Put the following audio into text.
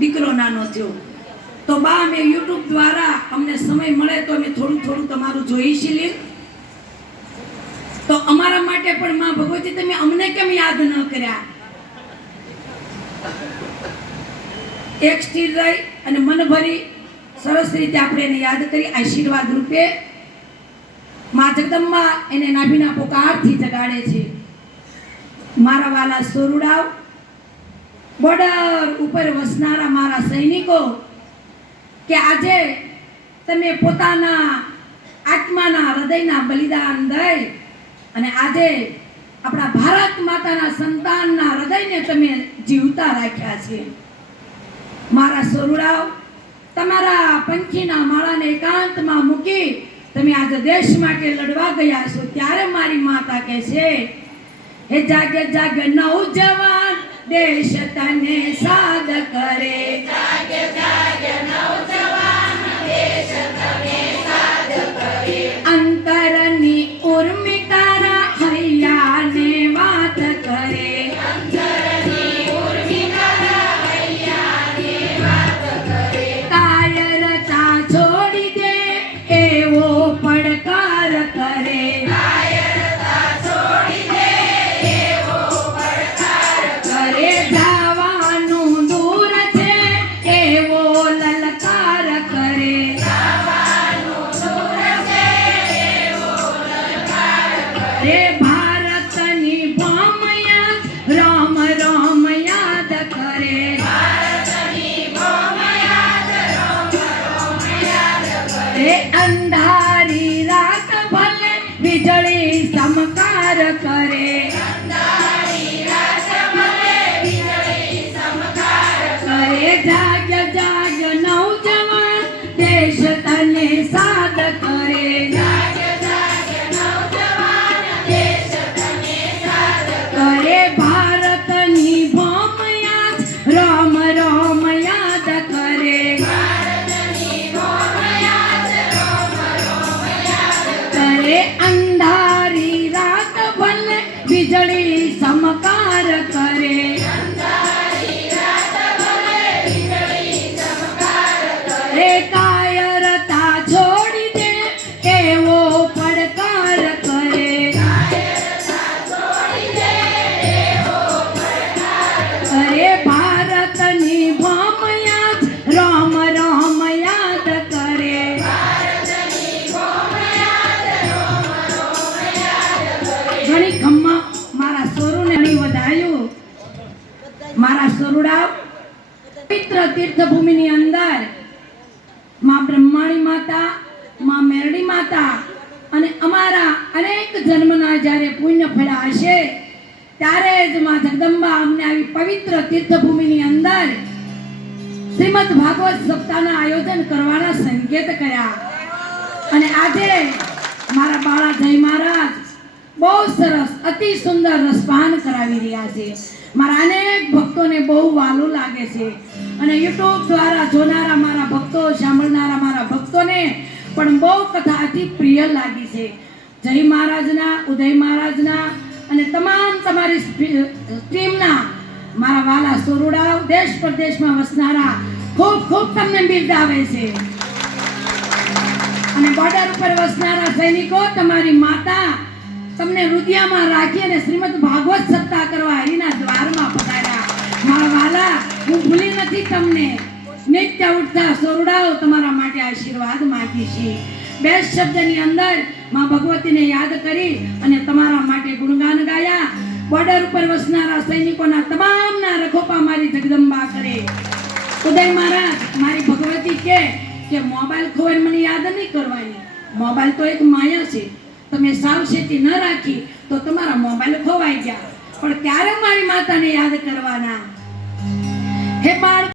દીકરો નાનો થયો. તો બા, અમે યુટ્યુબ દ્વારા અમને સમય મળે તો અમે થોડું થોડું તમારું જોઈ છીએ તો અમારા માટે પણ માં ભગવતી, તમે અમને કેમ યાદ ન કર્યા? એક સ્થિર રહી અને મન ભરી, સરસ રીતે આપણે એને યાદ કરી, આશીર્વાદ રૂપે મા જગદંબા એને નાભીના પોકારથી જગાડે છે. મારા વાલા સોરુડાવ બોર્ડર ઉપર વસનારા મારા સૈનિકો, કે આજે તમે પોતાના આત્માના હૃદયના બલિદાન દઈ અને આજે આપણા ભારત માતાના સંતાનના હૃદયને તમે જીવતા રાખ્યા છે. મારા સોરુડાવ તમારા પંખીના માળાને એકાંતમાં મૂકી તમે આજે દેશ માટે લડવા ગયા છો, ત્યારે મારી માતા કહે છે, હે જાગે જાગ નવજવાન દેશ તને સાદ કરે અંતરની રે અંધારી રાત, ભલે વીજળી સમકાર કરે. કરે જાગ જાગ નવજવાન, દેશ તને સાદ કરે. કરે ભારતની ભમયા રામ રામ મારા સ્વરુડા પવિત્ર તીર્થભૂમિની અંદરમાં બ્રહ્માણી માતા, માં મેરડી માતા અને અમારા અનેક જન્મના જ્યારે પુણ્ય ફળ્યા હશે, ત્યારે જ માં જગદંબા અમને આવી પવિત્ર તીર્થભૂમિની અંદર શ્રીમદ ભાગવત સપ્તાહના આયોજન કરવાના સંકેત કર્યા. અને આજે મારા બાળા જય બહુ સરસ, અતિ સુંદર રસપાન કરાવી રહ્યા છે. મારા અનેક ભક્તોને બહુ વાલું લાગે છે. અને યુટ્યુબ દ્વારા જોનારા મારા ભક્તો, સાંભળનારા મારા ભક્તોને પણ બહુ કથા અતિ પ્રિય લાગી છે. જય મહારાજના, ઉદય મહારાજના અને તમામ તમારી ટીમના મારા વાલા સોરુડા, દેશ પરદેશમાં વસનારા ખૂબ ખૂબ તમને બિરદાવે છે. અને બોર્ડર ઉપર વસનારા સૈનિકો, તમારી માતા તમને હૃદયમાં રાખી અને શ્રીમદ ભાગવત સત્તા કરવા હરિના દ્વારમાં પધાર્યા. મારા વાલા, હું ભૂલી નથી તમને. નિત્ય ઉઠતા સોરડાઓ તમારા માટે આશીર્વાદ માગી છે. બે શબ્દની અંદરમાં ભગવતીને યાદ કરી અને તમારા માટે ગુણગાન ગાયા. બોર્ડર ઉપર વસનારા સૈનિકોના તમામના રખોપા મારી જગદંબા કરે. ઉદય મહારાજ, મારી ભગવતી કે મોબાઈલ ખોવાય મને યાદ નહીં કરવાની. મોબાઈલ તો એક માયા છે. તમે સાવચેતી ન રાખી તો તમારા મોબાઈલ ખોવાઈ ગયા. પણ ત્યારે મારી માતાને યાદ કરવાના. હે બાળ